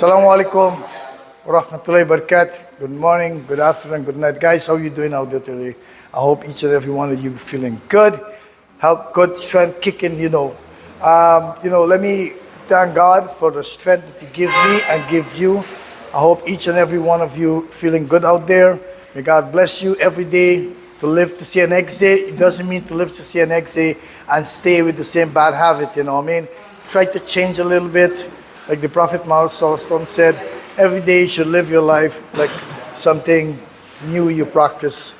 Assalamu alaikum wa rahmatullahi wa barakatuh. Good morning, good afternoon, good night. Guys, how are you doing out there today? I hope each and every one of you feeling good. Help good strength kicking, let me thank God for the strength that He gives me and give you. I hope each and every one of you feeling good out there. May God bless you every day to live to see an next day. It doesn't mean to live to see an next day and stay with the same bad habit, you know what I mean? Try to change a little bit. Like the Prophet Muhammad said, every day you should live your life like something new you practice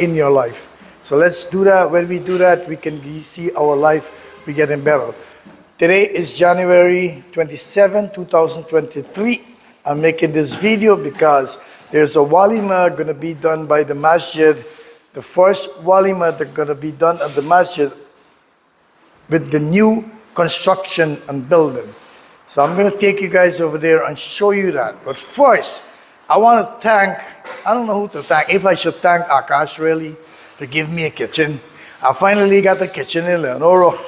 in your life. So let's do that. When we do that, we can see our life be getting better. Today is January 27, 2023. I'm making this video because there's a Walima going to be done by the Masjid. The first Walima that's going to be done at the Masjid with the new construction and building. So I'm going to take you guys over there and show you that. But first, I want to thank, I don't know who to thank, if I should thank Akash really to give me a kitchen. I finally got a kitchen in Leonora.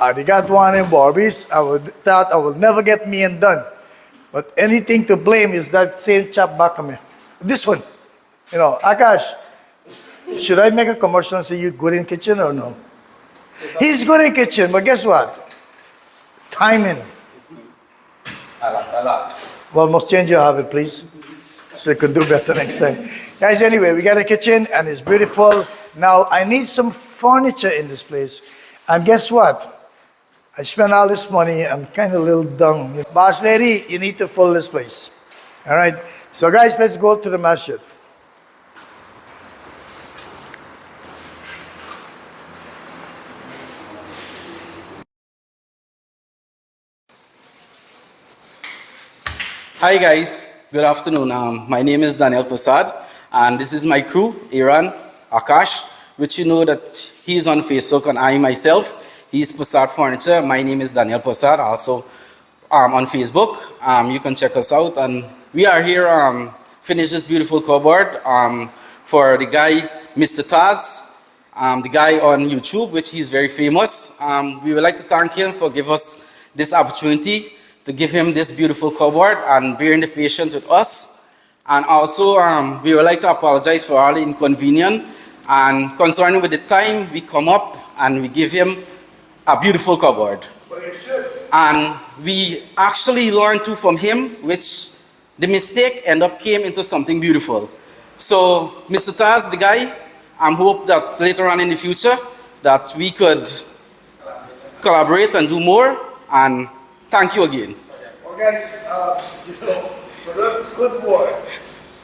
I got one in Barbies. I thought I would never get me and done. But anything to blame is that same chap back of me. This one. Akash, should I make a commercial and say you're good in kitchen or no? He's good in kitchen, but guess what? Timing. Well, must change your habit, please, so you can do better next time. Guys, anyway, we got a kitchen and it's beautiful. Now, I need some furniture in this place. And guess what? I spent all this money. I'm kind of a little dumb. Boss lady, you need to fill this place. All right? So, guys, let's go to the masjid. Hi guys, good afternoon. My name is Daniel Prasad and this is my crew, Aaron, Akash, which you know that he's on Facebook and I myself, he's Prasad Furniture. My name is Daniel Prasad, also on Facebook. You can check us out and we are here finish this beautiful cupboard for the guy, Mr. Taz, the guy on YouTube, which he's very famous. We would like to thank him for giving us this opportunity to give him this beautiful cupboard and bearing the patience with us. And also, we would like to apologize for all the inconvenience and concerning with the time we come up and we give him a beautiful cupboard. And we actually learned too from him, which the mistake came into something beautiful. So, Mr. Taz, the guy, I hope that later on in the future that we could collaborate and do more. And thank you again. Well, guys, for that's good work.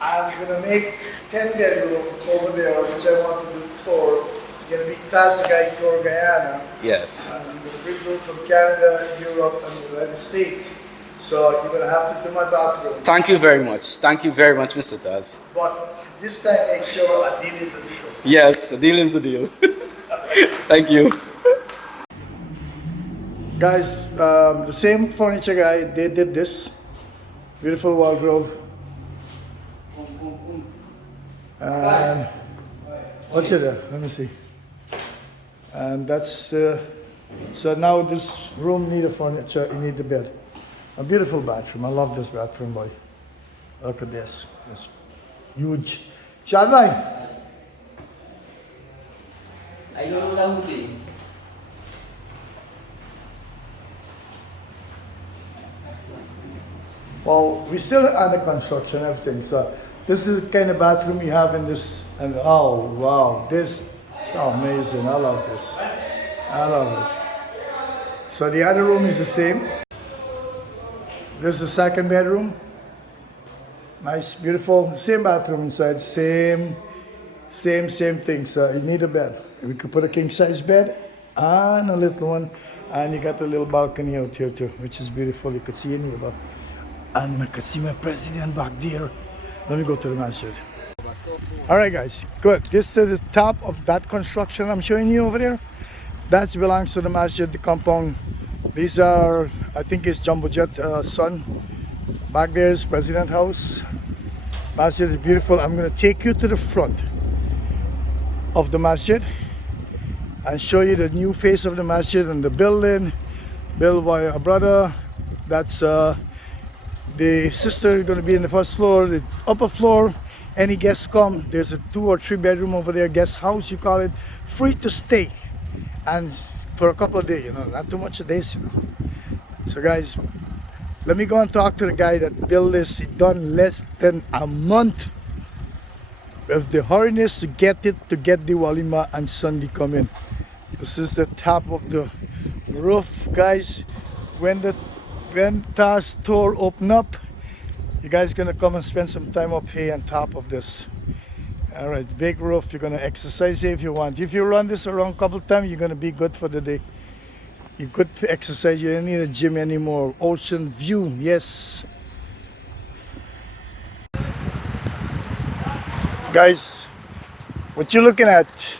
I'm going to make 10 bedroom over there, which I want to do tour. Going to be Taz the guy tour Guyana. Yes. And I'm going to bring people from Canada, Europe, and the United States. So you're going to have to do my bathroom. Thank you very much. Thank you very much, Mr. Taz. But this time, make sure a deal is a deal. Yes, a deal is a deal. Thank you. Guys, the same furniture guy, they did this. Beautiful wardrobe. And what's it there? Let me see. And that's, so now this room need a furniture, you need the bed. A beautiful bathroom. I love this bathroom, boy. Look at this. It's huge. Shadmai? I don't know who did. Well, we're still under construction and everything, so this is the kind of bathroom you have in this, and oh wow, this is amazing. I love this. I love it. So the other room is the same. This is the second bedroom. Nice, beautiful, same bathroom inside, same thing. So you need a bed. We could put a king size bed and a little one, and you got a little balcony out here too, which is beautiful. You could see in here, but and I can see my president back there. Let me go to the masjid. All right, guys, good. This is the top of that construction I'm showing you over there. That belongs to the masjid, the compound. These are, I think it's Jumbo Jet son. Back there is President House. Masjid is beautiful. I'm going to take you to the front of the masjid and show you the new face of the masjid and the building built by a brother. That's The sister is going to be in the first floor. The upper floor, any guests come, there's a 2 or 3 bedroom over there, guest house you call it, free to stay, and for a couple of days, not too much of days. So guys, let me go and talk to the guy that built this. He done less than a month of the hardness to get the Walima and Sunday come in. This is the top of the roof, guys. When TAS tour open up, you guys gonna come and spend some time up here on top of this. All right, big roof. You're gonna exercise here if you want. If you run this around a couple times, you're gonna be good for the day. You're good for exercise. You don't need a gym anymore. Ocean view, yes. Guys, what you're looking at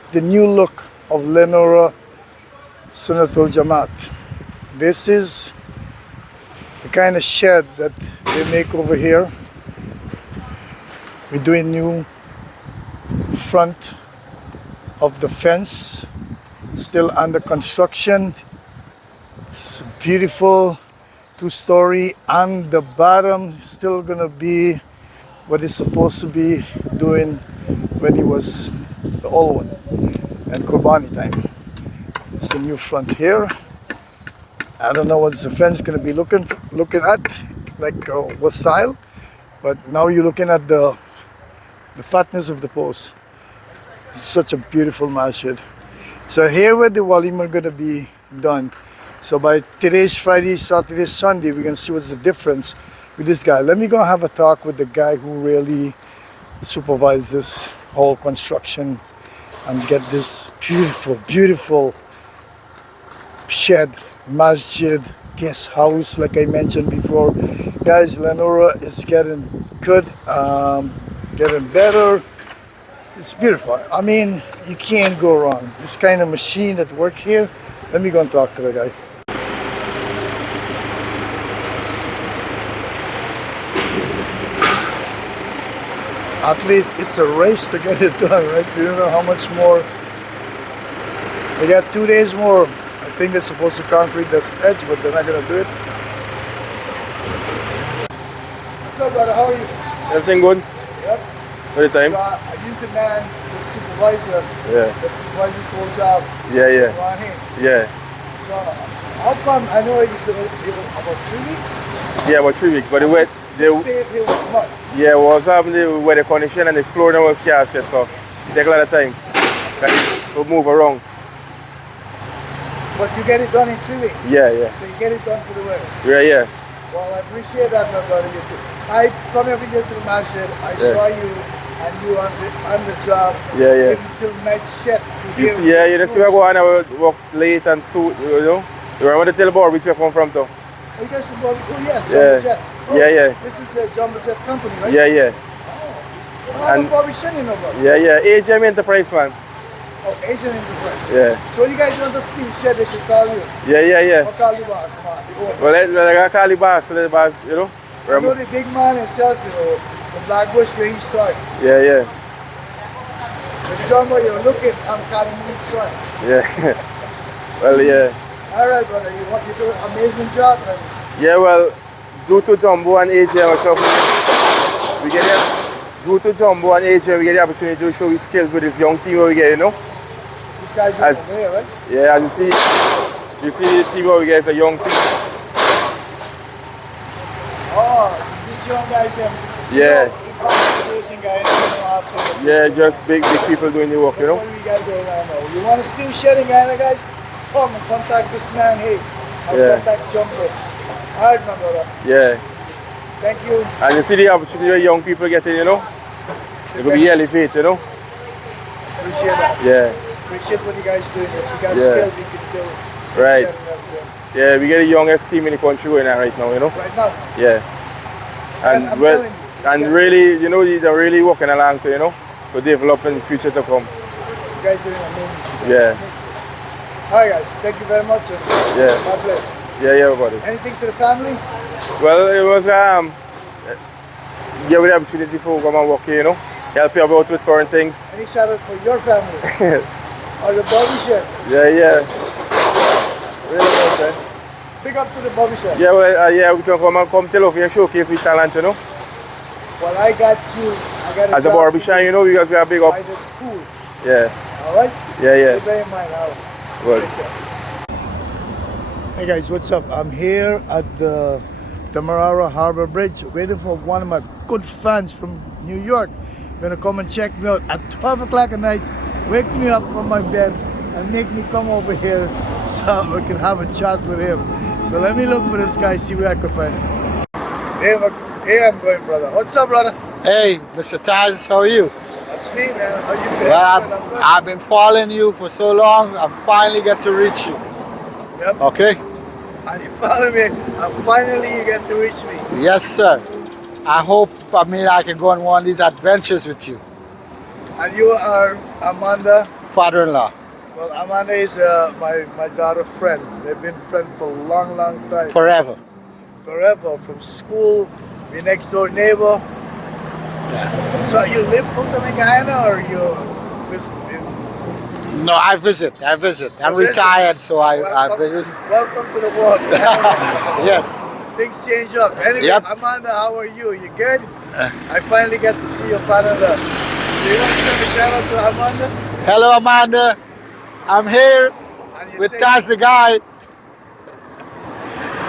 is the new look of Leonora Sunatul Jamaat. This is the kind of shed that they make over here. We're doing new front of the fence, still under construction. It's beautiful 2-story, and the bottom still gonna be what it's supposed to be doing when it was the old one and Kurbani time. It's the new front here. I don't know what the fence gonna be looking at, like what style, but now you're looking at the fatness of the post. It's such a beautiful masjid. So here where the Walima gonna be done. So by today's Friday, Saturday, Sunday, we're gonna see what's the difference with this guy. Let me go have a talk with the guy who really supervised this whole construction and get this beautiful shed, masjid, guest house, like I mentioned before. Guys, Leonora is getting good, getting better. It's beautiful. I mean, you can't go wrong. This kind of machine that work here. Let me go and talk to the guy. At least it's a race to get it done, right? We don't know how much more. We got 2 days more. I think they're supposed to concrete this edge, but they're not gonna do it. What's up, brother? How are you? Everything good? Yep. For the time? So I used the man, the supervisor. Yeah. The supervisor's whole job. Yeah. Around here. Yeah. So how come? I know it's about 3 weeks. Yeah, about 3 weeks. But the wet, Stay here with mud. yeah, was having the weather condition and the floor now was cast yet, so it take a lot of time. To move around. But you get it done in 3 weeks. Yeah. So you get it done for the weather. Yeah. Well, I appreciate that, my brother. I come every day to the masjid. I saw you, and you on the job. Yeah. Till night shift. You see, yeah, you see, I go on, I work late and suit, you know. You remember the tailboard which you come from, though? Oh, you guys from Bobby? Oh, yes, Yeah. Jumbo Jet. Oh, Yeah. This is a Jumbo Jet company, right? Yeah. Oh, And- Bobby Shannon, no, brother. Yeah. AGM Enterprise, man. Oh, Asian Enterprise. Yeah. So when you guys want to steam shed, they should call you. Yeah. Or call you boss, man. The owner. Well, I got call the boss, let the boss, you know. You know the big man himself, from Blackbush where he started. Yeah. The drummer you're looking, I'm calling his son. Yeah. Well, yeah. All right, brother. You do an amazing job, man. Yeah, well, due to Jumbo and AJ, due to Jumbo and AJ, we get the opportunity to show his skills with this young team where we get, you know. These guys are As- over here, right? Yeah, as you see the team where we get is a young team. Oh, these young guys, Yeah. amazing guys. Yeah, just big people doing the work, you know. What do we got going on now? You want to steam shed in Guyana, guys? Come and contact this man here. I'll Yeah. contact Jumbo. All right, my brother. Yeah. Thank you. And you see the opportunity where young people getting, you know. They could be elevated, you know. Appreciate that. Yeah. Appreciate what you guys doing. If you got Yeah. skills, we can do. steam Right. shed and everything. Yeah, we get the youngest team in the country going on right now, you know. Right now. Yeah. And I'm telling you, And really, you know, they're really working along to, you know, to develop in the future to come. you guys doing amazing. Yeah. All right, guys. Thank you very much. And Yeah. God bless. Yeah, buddy. Anything to the family? Well, it was give me the opportunity for come and work here, you know, help you out with certain things. Any shout out for your family? Or the Bobby shed? Yeah. Really good, man. Big up to the barbershop. Yeah, well, yeah, we can come tell off your showcase with talent, you know. Well, I got you. I got As a barbershop, you know, we got a big up. by the school. Yeah, All right? yeah, yeah. Keep that in mind. All right. Good. Hey guys, what's up? I'm here at the Demerara Harbor Bridge waiting for one of my good fans from New York. Gonna come and check me out at 12 o'clock at night, wake me up from my bed and make me come over here so we can have a chat with him. So let me look for this guy, see where I can find him. Hey, I'm going, brother. What's up, brother? Hey, Mr. Taz, how are you? That's me, man. How you been? Well, I'm good. I've been following you for so long, I'm finally get to reach you. Yep. Okay? And you follow me, and finally you get to reach me. Yes, sir. I hope, I can go on one of these adventures with you. And you are Amanda. Father-in-law. Well, Amanda is my daughter's friend. They've been friends for a long, long time. Forever. Forever, from school, your next door neighbor. Yeah. So you live full time in Guyana, or you visit in? No, I visit. I'm visit. retired, so I visit. Welcome to the world. Yes. Things change up. Anyway, Yep. Amanda, how are you? You good? I finally get to see your father-in-law. Do you want to send a shout out to Amanda? Hello, Amanda. I'm here And you with say- Taz the guy.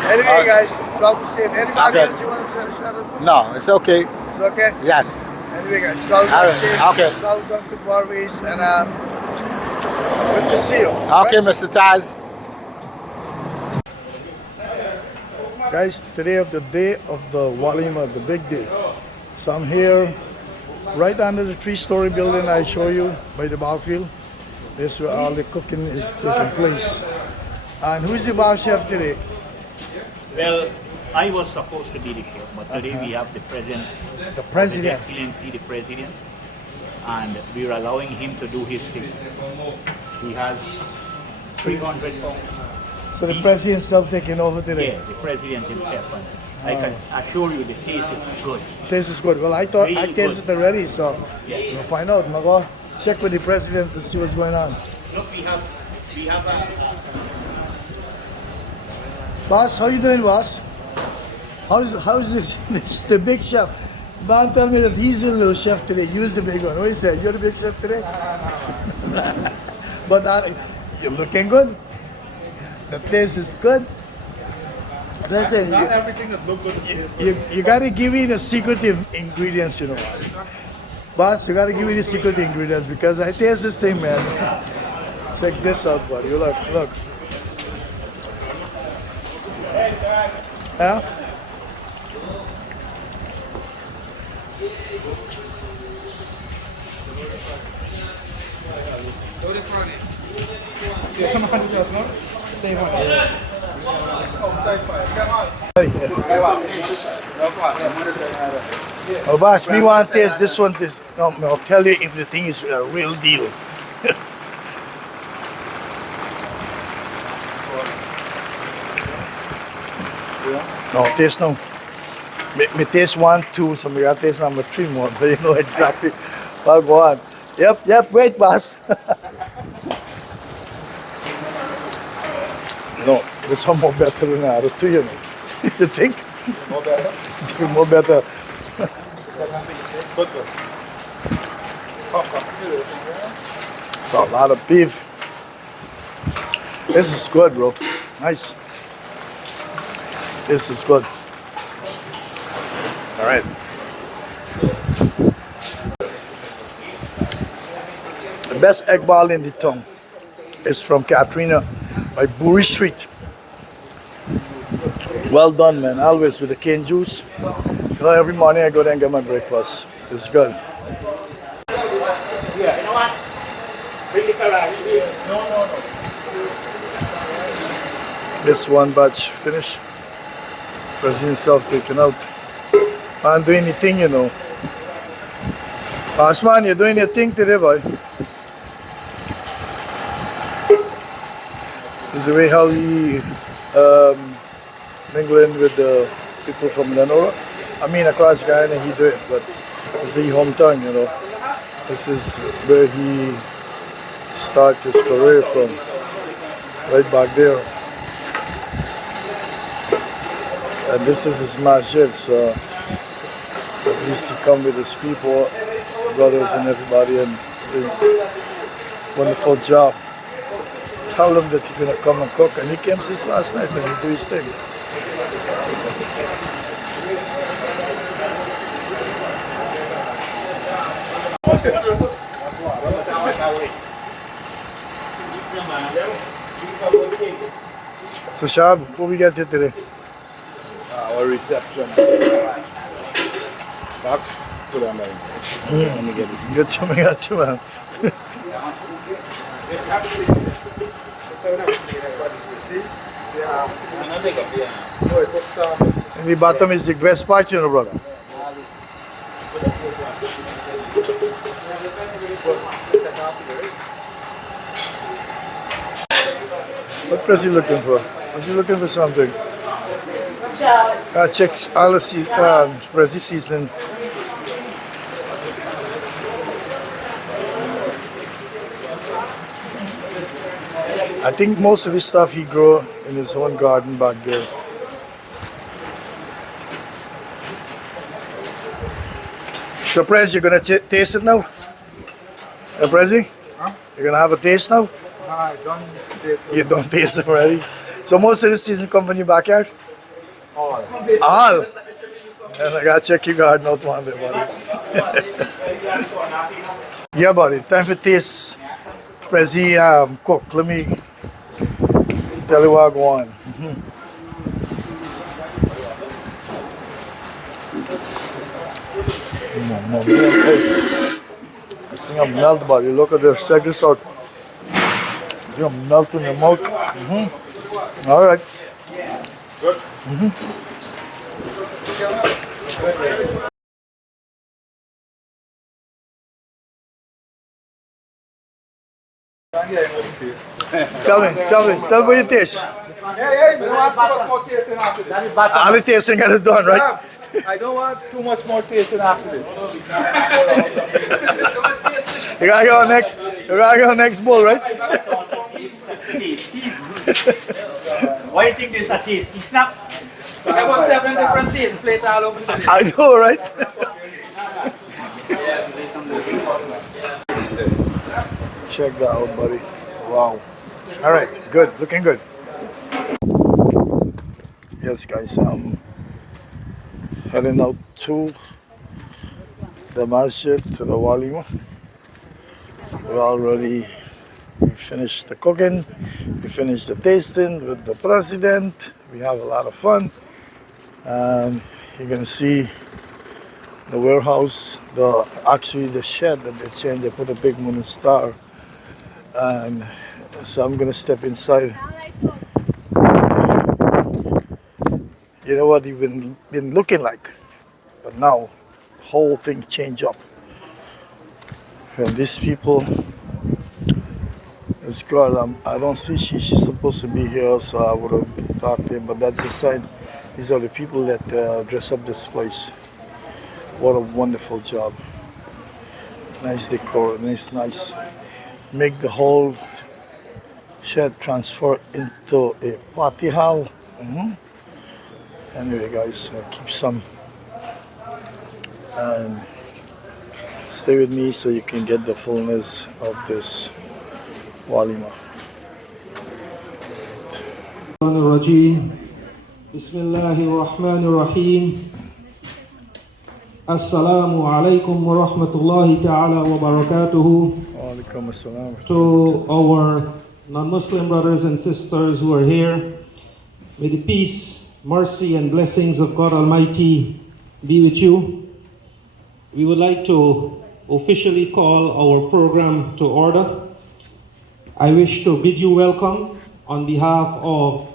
Anyway, guys, travel safe. Anybody Okay. else you want to send a shout out to? No, it's okay. It's okay? Yes. Anyway, guys, travel All right, safe. okay. Welcome to Barbies, and good to see you. Okay, Mr. Taz. Guys, today of the day of the Walima, the big day. So I'm here right under the 3-story building I show you by the battlefield. This is where all the cooking is taking place. And who's the bar chef today? Well, I was supposed to be the chef, but today we have the president, The His president. Excellency the President, and we're allowing him to do his thing. He has 300 pounds. So the president himself taking over today. Yeah, the President himself. And I can assure you the taste is good. Taste is good. Well, I thought I Really tasted good. already, so Yeah. we'll find out. I'll go check with the president to see what's going on. Look, we have a Boss, how you doing, boss? How's this? It's the big chef. Man tell me that he's the little chef today. You're the big one. What do you say? You're the big chef today? But you're looking good. The taste is good. Listen, Not everything that looks good is you gotta give me the secret ingredients, you know. Boss, you gotta give me the secret ingredients because I taste this thing, man. Check this out, buddy. Look. Yeah? Oh, boss, me want to taste this one. No, I'll tell you if the thing is a real deal. No, taste no. Me taste 1, 2, so me got taste number 3 more, but you know exactly what go on. Yep, wait, boss. No, this one more better than the other two, you know. You think? more better. More better. A lot of beef. This is good, bro. Nice. This is good. All right. The best egg ball in the town is from Katrina by Burry Street. Well done, man. Always with the cane juice. You know, every morning I go there and get my breakfast. It's good. This one batch finished. President himself taken out. Can't do anything, you know. Asman, you're doing your thing today, boy. This is the way how we mingle in with the people from Leonora. I mean, across Guyana, he do it, but this is his hometown, you know. This is where he started his career from, right back there. And this is his masjid, so at least he come with his people, brothers and everybody, and doing a wonderful job. Tell him that you're gonna come and cook, and he came since last night and he do his thing. So Shab, what we got here today? Our reception. Back. Put on there. Let me get this. Got you, man. And the bottom is the best part, you know, brother. What press you looking for? Was he looking for something? Checks all the press this season. I think most of this stuff he grow in his own garden back there. So, Prez, you're gonna taste it now? Prezi? Huh? You're gonna have a taste now? No, I don't taste it. You don't taste it already? So most of this season come from your backyard? All. All? And I gotta check your garden out one day, buddy. Yeah, buddy, time for taste. Prezi cook. Let me tell you what I go on. This thing I'm melt, buddy. Look at this. Check this out. You're melting your mouth. All right. Tell me what you taste. Yeah, you don't want too much more tasting after this. All the tasting got it done, right? I don't want too much more tasting after this. You gotta go next bowl, right? Why do you think there's a taste? It's not. There was 7 different tastes played all over the place. I know, right? Check that out, buddy. Wow. All right, good. Looking good. Yes, guys. Heading out to the Masjid, to the Walima. We finished the cooking, we finished the tasting with the president. We have a lot of fun, and you can see the warehouse, actually the shed that they changed. They put a big moon and star, and so I'm gonna step inside. You know what you've been looking like, but now whole thing changed up. And these people, this girl, I don't see she's supposed to be here, so I would have talked to him, but that's a sign. These are the people that dress up this place. What a wonderful job. Nice decor, nice. Make the whole shed transfer into a party hall. Anyway, guys, I'll keep some and stay with me so you can get the fullness of this Walima. الرجيم بسم الله الرحمن الرحيم السلام عليكم ورحمة الله تعالى وبركاته. Walaikum assalam. To our non-Muslim brothers and sisters who are here, may the peace, mercy and blessings of God Almighty be with you. We would like to officially call our program to order. I wish to bid you welcome on behalf of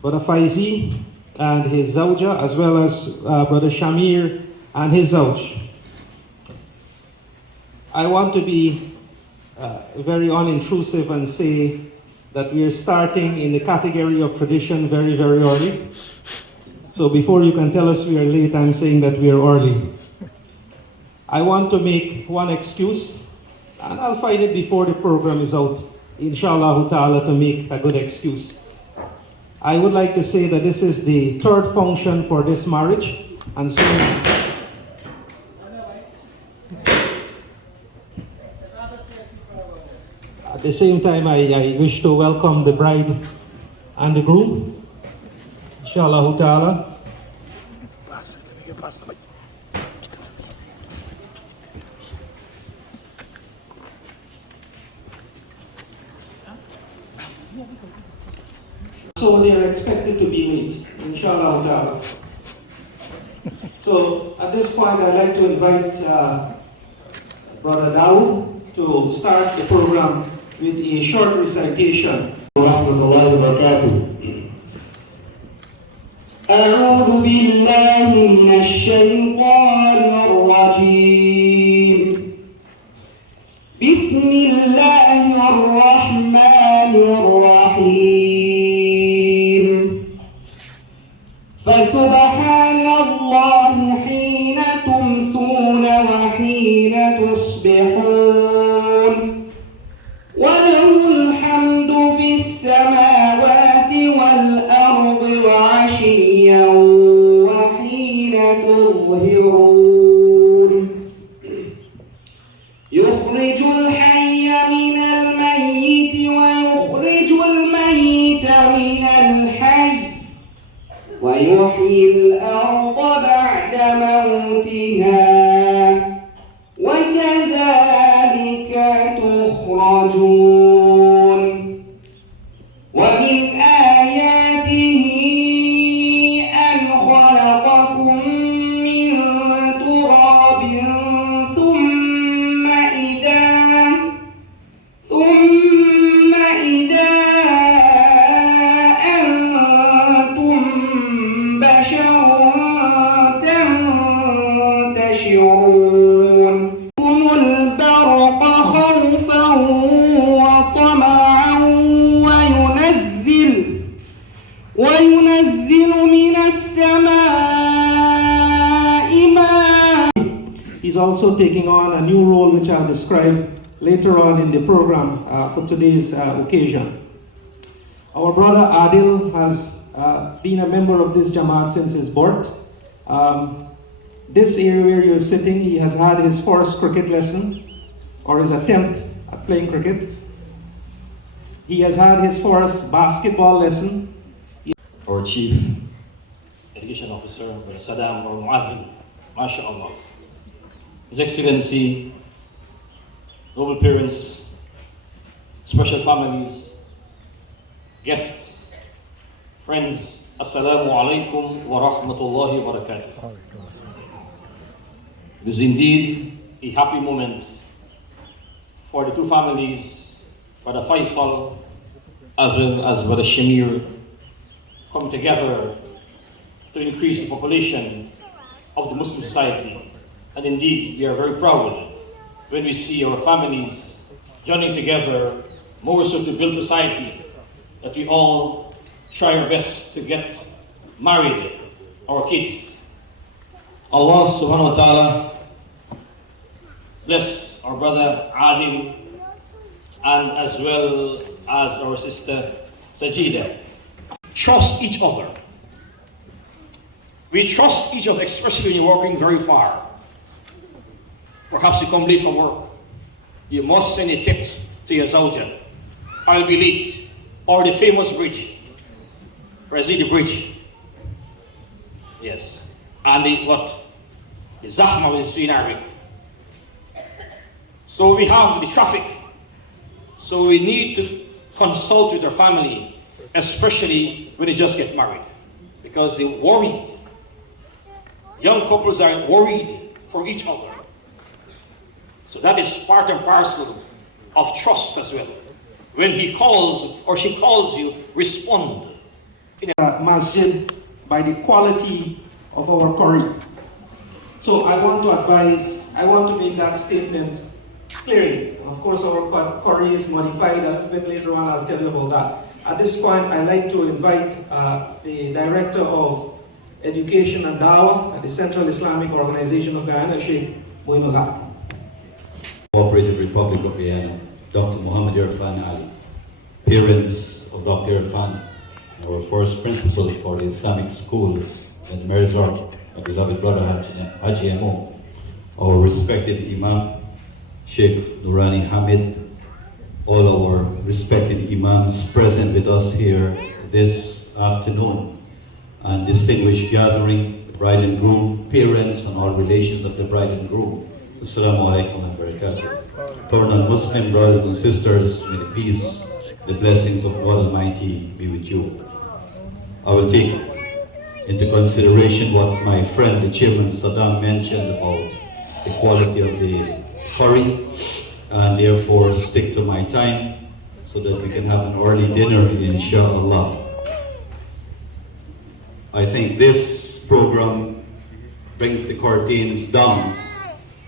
Brother Faizi and his Zawja, as well as Brother Shamir and his Zawj. I want to be very unintrusive and say that we are starting in the category of tradition very, very early. So before you can tell us we are late, I'm saying that we are early. I want to make one excuse, and I'll find it before the program is out, inshallah ta'ala, to make a good excuse. I would like to say that this is the third function for this marriage, and so at the same time I wish to welcome the bride and the groom, inshallah ta'ala. So they are expected to be late, inshallah ta'ala. So at this point, I'd like to invite Brother Dawood to start the program with a short recitation. أعوذ بالله من الشيطان الرجيم بسم الله الرحمن الرحيم فسبحان الله حين تمسون وحين تصبحون وله الحمد في السماوات والأرض وعشيا وحين تظهرون يخرج الحي من الميت ويخرج الميت من الحي ويحيي الأرض بعد موتها وكذلك تخرجون ومن آياته أن خلقكم من تراب ثم إذا أنتم بشر تنتشرون البرق خوفا وطمعا وينزل من السماء ماء. He's also taking on a new role, which I'll describe later on in the program for today's occasion. Our brother Adil has been a member of this Jamaat since his birth. This area where you're sitting, he has had his first cricket lesson, or his attempt at playing cricket. He has had his first basketball lesson. Our Chief Education Officer, Saddam or Muadhin, MashaAllah. His Excellency, noble parents, special families, guests, friends, Assalamu alaikum wa rahmatullahi wa barakatuh. It is indeed a happy moment for the two families, Brother Faisal as well as Brother Shamir, come together to increase the population of the Muslim society. And indeed, we are very proud when we see our families joining together, more so to build society, that we all try our best to get married, our kids. Allah subhanahu wa ta'ala bless our brother Adil and as well as our sister Sajida. Trust each other. We trust each other, especially when you're working very far. Perhaps you come late from work. You must send a text to your Zawja. I'll be late. Or the famous bridge. Razidi Bridge. Yes. And the Zahma was in Arabic. So we have the traffic. So we need to consult with our family, especially when they just get married, because they're worried. Young couples are worried for each other. So that is part and parcel of trust as well. When he calls or she calls you, respond. Masjid by the quality of our curry. So I want to make that statement clearly. Of course, our curry is modified a little bit later on. I'll tell you about that. At this point, I'd like to invite the Director of Education and Dawah at the Central Islamic Organization of Guyana, Sheikh Walima. Cooperative Republic of Guyana, Dr. Muhammad Irfan Ali, parents of Dr. Irfan, our first principal for the Islamic school at Merzor, our beloved brother Haji Emo, our respected Imam, Sheikh Nurani Hamid, all our respected Imams present with us here this afternoon, and distinguished gathering, the bride and groom, parents and all relations of the bride and groom. Assalamu alaikum wa barakatuh. To our Muslim brothers and sisters, may the peace, the blessings of God Almighty be with you. I will take into consideration what my friend, the Chairman Saddam, mentioned about the quality of the curry, and therefore stick to my time so that we can have an early dinner, inshallah. I think this program brings the curtains down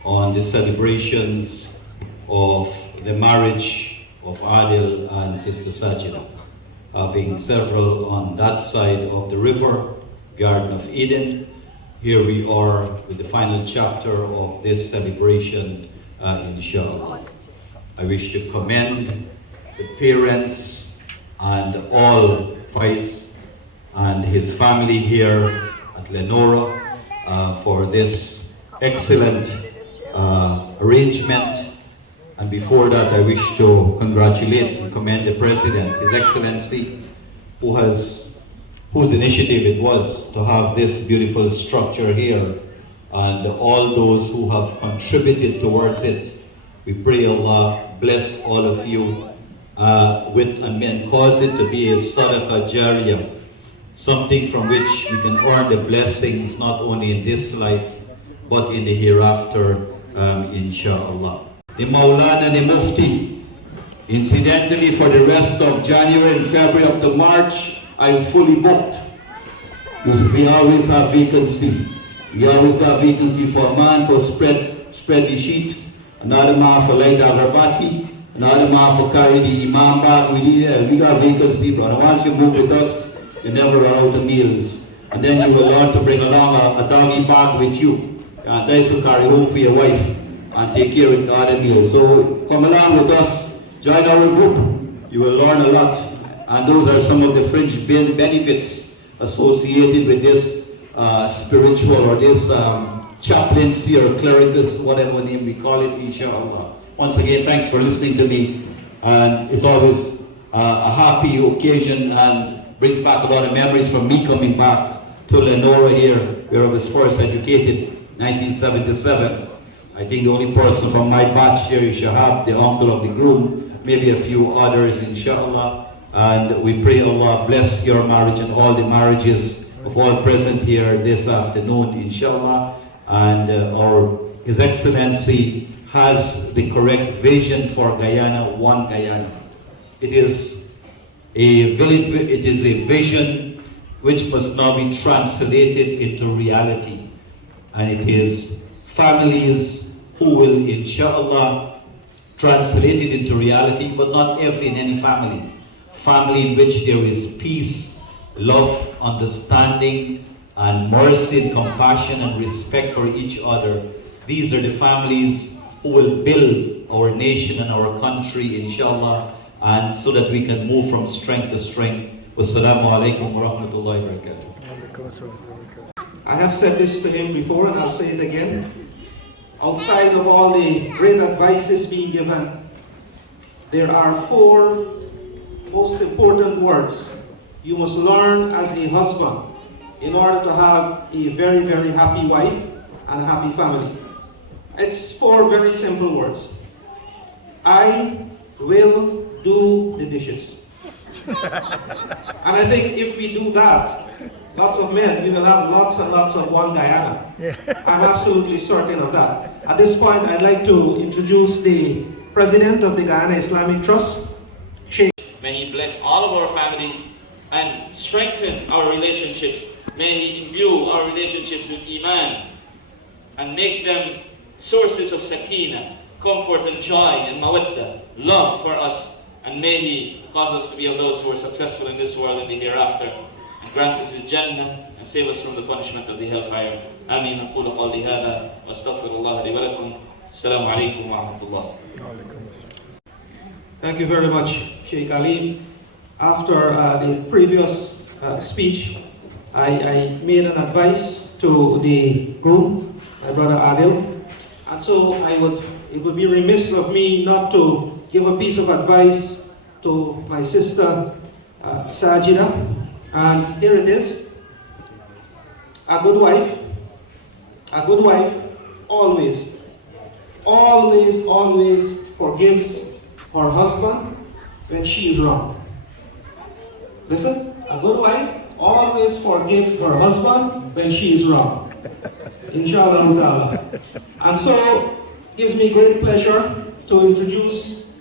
on the celebrations of the marriage of Adil and Sister Sajida, having several on that side of the river, Garden of Eden. Here we are with the final chapter of this celebration, inshallah. I wish to commend the parents and all Faiz and his family here at Leonora for this excellent arrangement. And before that, I wish to congratulate and commend the President, His Excellency, whose initiative it was to have this beautiful structure here, and all those who have contributed towards it. We pray Allah bless all of you and cause it to be a sadaqah jariyah, something from which we can earn the blessings not only in this life but in the hereafter, inshallah. The Maulana, the Mufti, incidentally for the rest of January and February up to March, I'm fully booked. Because we always have vacancy. We always have vacancy for a man for spread the sheet, another man for light agarbati, another man for carry the imam bag. We got vacancy, brother. Once you move with us, you never run out of meals. And then you will learn to bring along a doggy bag with you. And that's to carry home for your wife and take care of the other meals. So come along with us, join our group. You will learn a lot. And those are some of the fringe benefits associated with this spiritual or this chaplaincy or clericus, whatever name we call it, inshallah. Once again, thanks for listening to me. And it's always a happy occasion and brings back a lot of memories from me coming back to Leonora here, where I was first educated, 1977. I think the only person from my batch here is Shahab, the uncle of the groom, maybe a few others, inshallah. And we pray Allah bless your marriage and all the marriages of all present here this afternoon, inshallah. And His Excellency has the correct vision for Guyana, one Guyana. It is a vision which must now be translated into reality. And it is families who will, inshallah, translate it into reality, but not every in any family. Family in which there is peace, love, understanding, and mercy, compassion, and respect for each other. These are the families who will build our nation and our country, inshallah, and so that we can move from strength to strength. Wassalamu alaikum wa rahmatullahi wa barakatuh. I have said this to him before and I'll say it again. Outside of all the great advices being given, there are 4 most important words you must learn as a husband in order to have a very, very happy wife and a happy family. It's 4 very simple words. I will do the dishes. And I think if we do that, lots of men, we will have lots and lots of one Guyana. I'm absolutely certain of that. At this point, I'd like to introduce the President of the Guyana Islamic Trust, Sheikh. May He bless all of our families and strengthen our relationships. May He imbue our relationships with Iman and make them sources of sakina, comfort and joy and mawadda, love for us. And may He cause us to be of those who are successful in this world and the hereafter, and grant us His Jannah and save us from the punishment of the hellfire. Ameen. أقول قولي هذا وأستغفر الله لي ولكم. السلام عليكم ورحمة الله. Thank you very much, Sheikh Ali. After the previous speech, I made an advice to the groom, my brother Adil, and so it would be remiss of me not to give a piece of advice to my sister Sajida, and here it is. A good wife always forgives her husband when she is wrong. Listen, a good wife always forgives her husband when she is wrong. Inshallah ta'ala. And so, it gives me great pleasure to introduce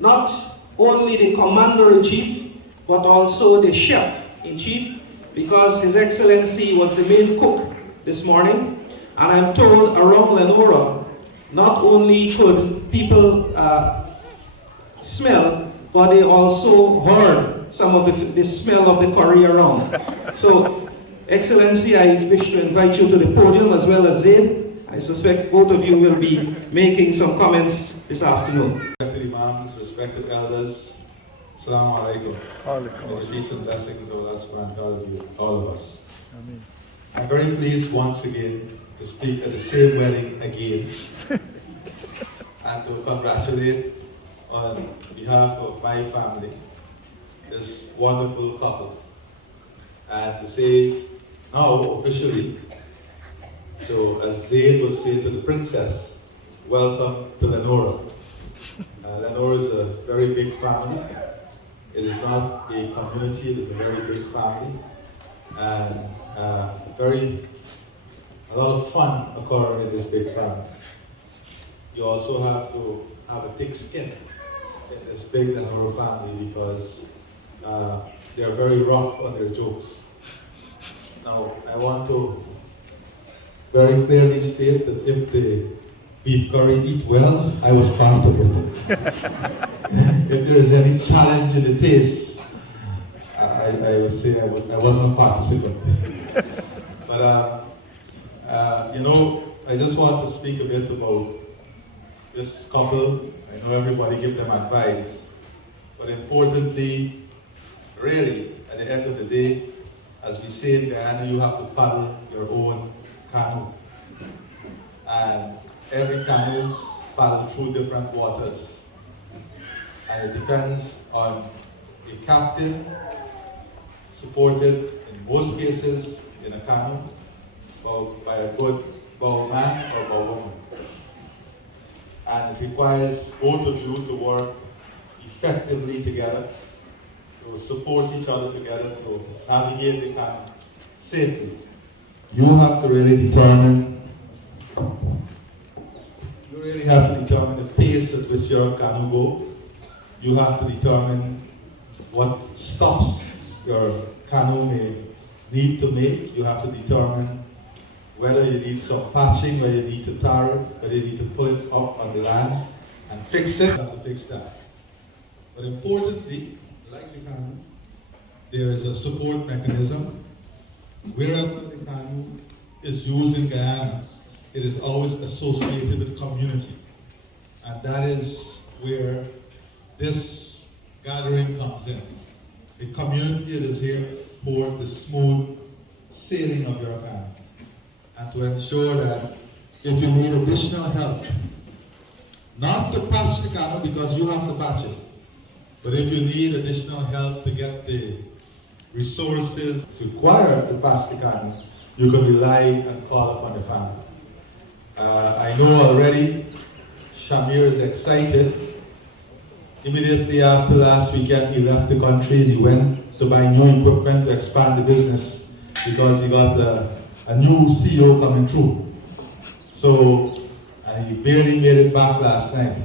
not only the commander-in-chief, but also the chef-in-chief, because His Excellency was the main cook this morning. And I'm told around Leonora, not only could people smell, but they also heard some of the smell of the curry around. So, Excellency, I wish to invite you to the podium as well as Zaid. I suspect both of you will be making some comments this afternoon. Respected Imams, respected elders, Assalamu alaikum. May the peace and blessings of Allah subhanahu wa ta'ala be with all of us. Amen. I'm very pleased once again to speak at the same wedding again and to congratulate on behalf of my family this wonderful couple, and to say now officially, so as Zaid would say to the princess, welcome to Leonora. Leonora is a very big family. It is not a community, it is a very big family, and a lot of fun occur in this big family. You also have to have a thick skin in this big Leonora family because they are very rough on their jokes. Now, I want to very clearly state that if the beef curry eat well, I was part of it. If there is any challenge in the taste, I would say I wasn't a participant. But, you know, I just want to speak a bit about this couple. I know everybody give them advice, but importantly, really, at the end of the day, as we say in Guyana, you have to paddle your own canoe. And every canoe paddles through different waters. And it depends on a captain, supported in most cases in a canoe, or by a good bowman or bowwoman. And it requires both of you to work effectively together, to support each other together, to navigate the canoe safely. You have to really determine the pace at which your canoe goes. You have to determine what stops your canoe may need to make. You have to determine whether you need some patching, whether you need to tar it, whether you need to pull it up on the land and fix it. You have to fix that. But importantly, like the canoe, there is a support mechanism. Wherever the canoe is used in Guyana, it is always associated with community. And that is where this gathering comes in. The community that is here for the smooth sailing of your canoe. And to ensure that if you need additional help, not to patch the canoe because you have to patch it, but if you need additional help to get the resources required to patch the canoe, you can rely and call upon the family. I know already Shamir is excited. Immediately after last weekend, he left the country and he went to buy new equipment to expand the business because he got a new CEO coming through. So, and he barely made it back last night.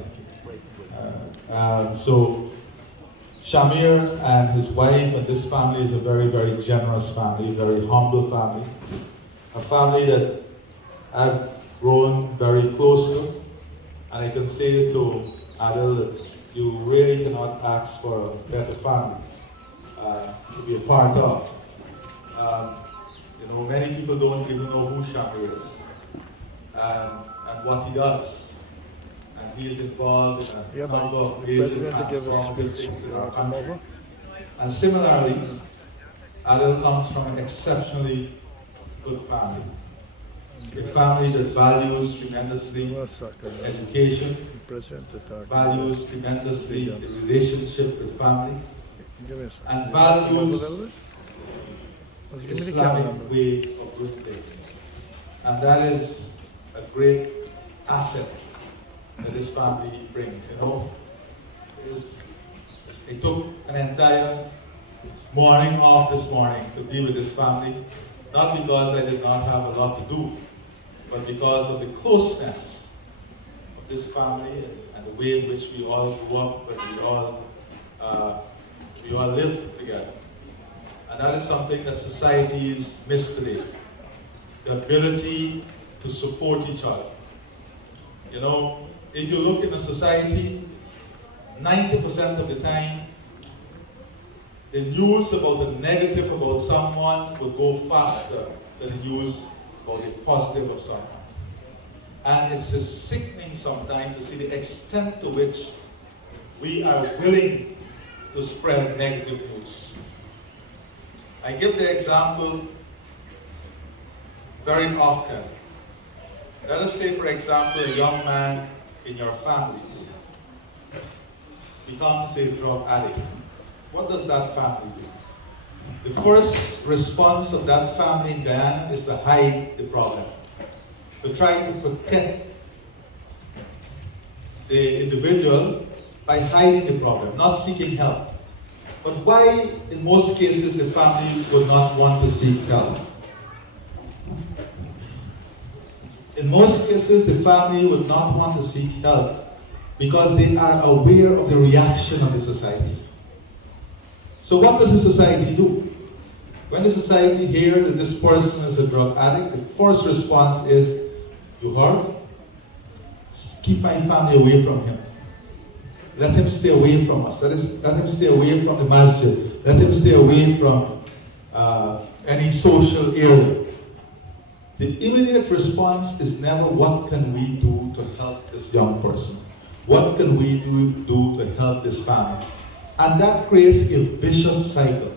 So, Shamir and his wife and this family is a very, very generous family, very humble family. A family that I've grown very close to. And I can say to Adil that you really cannot ask for a better family to be a part of. You know, many people don't even know who Shamir is and what he does. And he is involved in a number of ways to transform things in our country. And similarly, Adel comes from an exceptionally good family. A family that values tremendously education, values tremendously the relationship with family, and values Islamic way of doing things. And that is a great asset that this family brings, you know. It took an entire morning off this morning to be with this family, not because I did not have a lot to do, but because of the closeness of this family and the way in which we all grew up and we all live together. And that is something that societies miss today. The ability to support each other. You know, if you look in a society, 90% of the time, the news about the negative about someone would go faster than the news about the positive of someone. And it's just sickening sometimes to see the extent to which we are willing to spread negative news. I give the example very often. Let us say, for example, a young man in your family becomes a drug addict. What does that family do? The first response of that family in Guyana is to hide the problem, to try to protect the individual by hiding the problem, not seeking help. But why, in most cases, the family would not want to seek help? In most cases, the family would not want to seek help because they are aware of the reaction of the society. So what does the society do? When the society hears that this person is a drug addict, the first response is, you heard? Keep my family away from him. Let him stay away from us. Let him stay away from the Masjid. Let him stay away from any social area. The immediate response is never, what can we do to help this young person? What can we do to help this family? And that creates a vicious cycle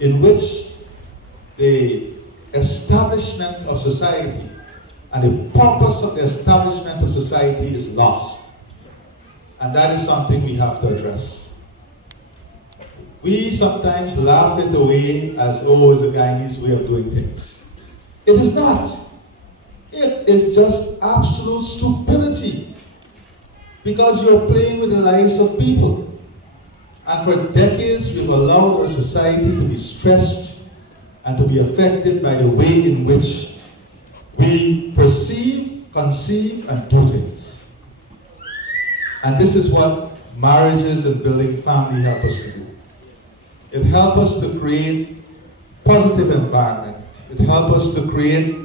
in which the establishment of society and the purpose of the establishment of society is lost. And that is something we have to address. We sometimes laugh it away as, oh, it's a Guyanese way of doing things. It is not. It is just absolute stupidity because you're playing with the lives of people. And for decades, we've allowed our society to be stressed and to be affected by the way in which we perceive, conceive, and do things. And this is what marriages and building family help us to do. It helps us to create positive environment. It helps us to create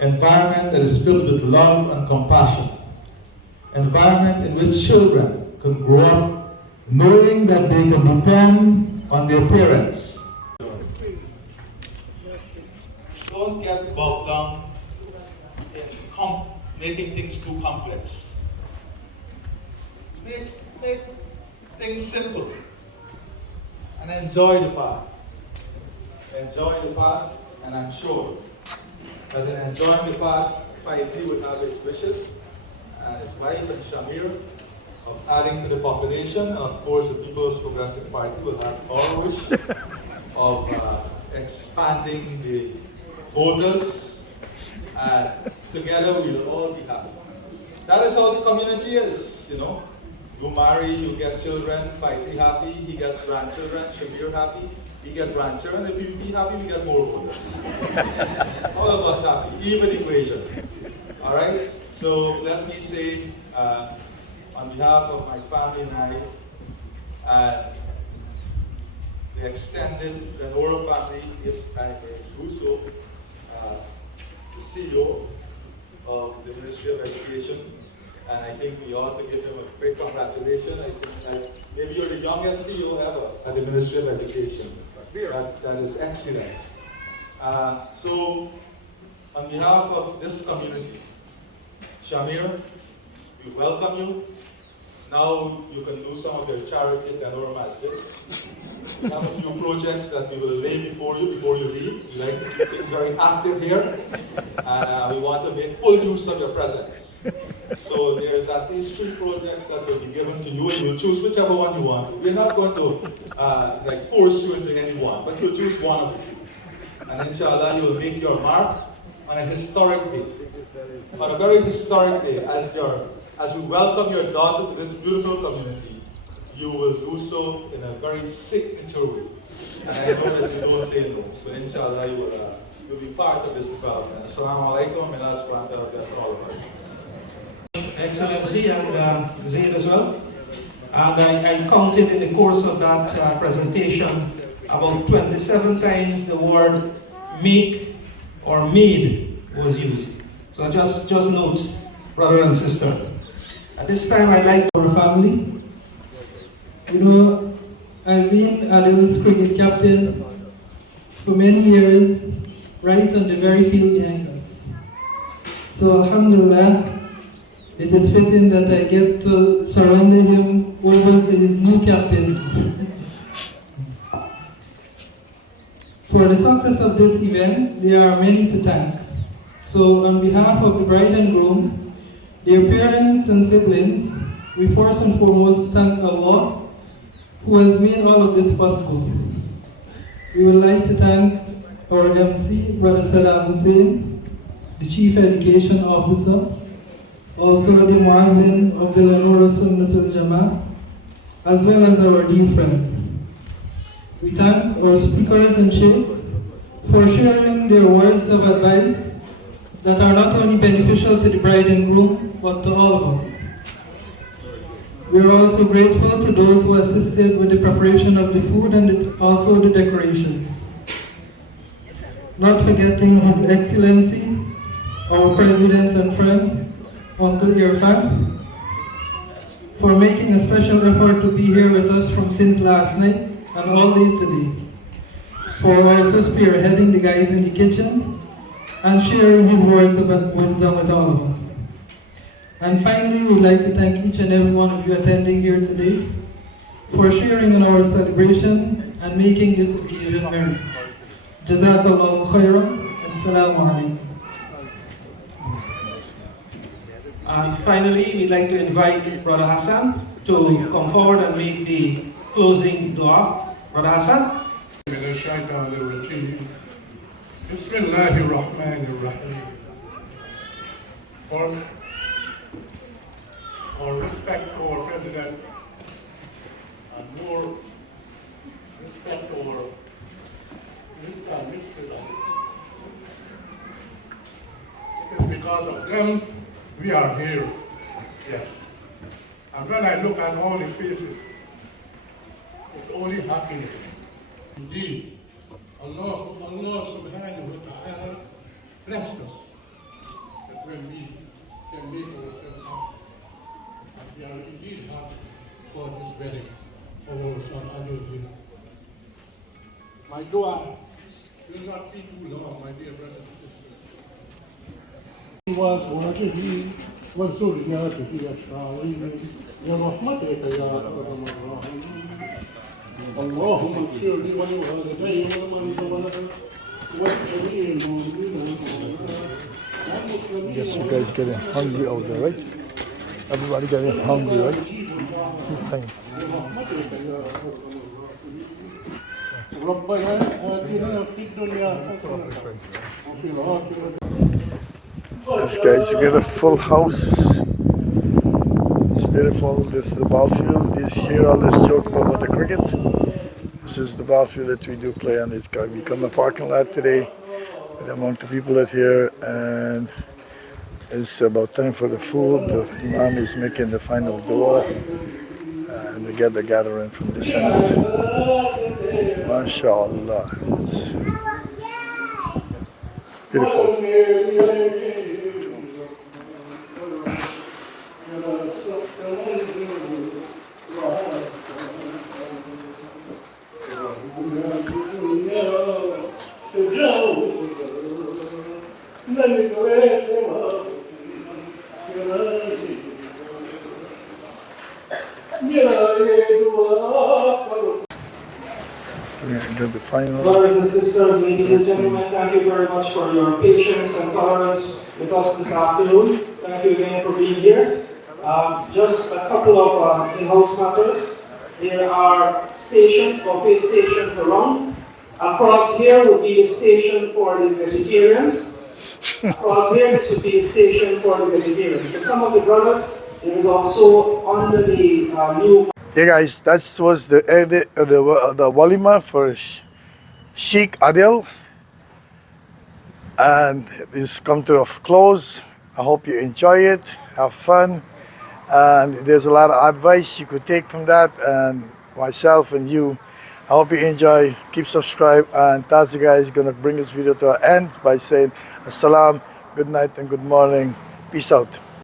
environment that is filled with love and compassion. Environment in which children can grow up knowing that they can depend on their parents. Don't get bogged down in making things too complex. Make things simple and enjoy the path. Enjoy the path, and I'm sure that in enjoying the path, Faisal will have his wishes and his wife and Shamir of adding to the population, and of course the People's Progressive Party will have our wish of expanding the voters, and together we'll all be happy. That is how the community is, you know. You marry, you get children, Faisal happy, he gets grandchildren, Shamir happy, he gets grandchildren, if we be happy, we get more voters. All of us happy, even equation. All right? So let me say, on behalf of my family and I, the extended Leonora family, if I may do so, the CEO of the Ministry of Education, and I think we ought to give him a great congratulations. I think maybe you're the youngest CEO ever at the Ministry of Education. That is excellent. So, on behalf of this community, Shamir, we welcome you. Now you can do some of your charity at Leonora Masjid. We have a few projects that we will lay before you leave. We like to keep things very active here, and we want to make full use of your presence. So there's at least 3 projects that will be given to you, and you'll choose whichever one you want. We're not going to like force you into any one, but you'll choose one of the 3. And inshallah, you'll make your mark on a historic day, on a very historic day, as we welcome your daughter to this beautiful community. You will do so in a very signature way. And I know that you don't say no. So inshallah, you'll be part of this development. Assalamu alaikum, and Allah subhanahu wa ta'ala bless all of us. Excellency and Zaid as well. And I counted in the course of that presentation about 27 times the word make or made was used. So just note, brother and sister. At this time I'd like our family. You know, I've been a little cricket captain for many years, right on the very field behind us. So alhamdulillah, it is fitting that I get to surrender him over to his new captain. For the success of this event, there are many to thank. So on behalf of the bride and groom, their parents and siblings, we first and foremost thank Allah, who has made all of this possible. We would like to thank our MC, Brother Saddam Hussein, the Chief Education Officer, also the Muazzin of the Leonora Sunnatul Jama'ah, as well as our dear friend. We thank our speakers and sheikhs for sharing their words of advice that are not only beneficial to the bride and groom, but to all of us. We are also grateful to those who assisted with the preparation of the food and also the decorations. Not forgetting His Excellency, our President and friend, Uncle Irfan, for making a special effort to be here with us since last night and all day today, for also spearheading the guys in the kitchen and sharing his words of wisdom with all of us. And finally, we'd like to thank each and every one of you attending here today for sharing in our celebration and making this occasion merry. Jazakallahu khairan. Assalamu alaikum. And finally, we'd like to invite Brother Hassan to come forward and make the closing dua. Brother Hassan. Bismillahirrahmanirrahim. First, our respect to our President and more respect to our Mr. President. It is because of them we are here, yes. And when I look at all the faces, it's only happiness. Indeed, Allah subhanahu wa ta'ala blessed us that when we can make ourselves happy. And we are indeed happy for this wedding of our son Adil. My dua will not be too long, my dear brothers and sisters. وذرياته أجمعين برحمتك يا أرحم الراحمين اللهم اغفر لي ولوالدي ولمن ظلمنا والجميع المؤمنين والمسلمين. Yes, you guys getting hungry out there, right? Everybody getting hungry, right? Food time. ربنا آتنا في الدنيا حسنة وفي الآخرة. Yes, guys, you get a full house. It's beautiful. This is the ball field. You hear all this joke about the cricket. This is the ball field that we do play on. It's going to become a parking lot today with among the people that here. And it's about time for the food. The imam is making the final dua. And we get the gathering from the centers. MashaAllah. It's beautiful. do the final. Brothers and sisters, ladies and gentlemen, thank you very much for your patience and tolerance with us this afternoon. Thank you again for being here. Just a couple of in-house matters. There are stations, buffet stations around. Across here would be a station for the vegetarians. Across here, this would be a station for the vegetarians. For some of the brothers, there is also under the new. Yeah, guys, that was the edit of the Walima for Sheikh Adil, and it's come to a close. I hope you enjoy it, have fun, and there's a lot of advice you could take from that, and myself and you. I hope you enjoy. Keep subscribed, and Tazi guy is gonna bring this video to an end by saying Assalam, good night and good morning. Peace out.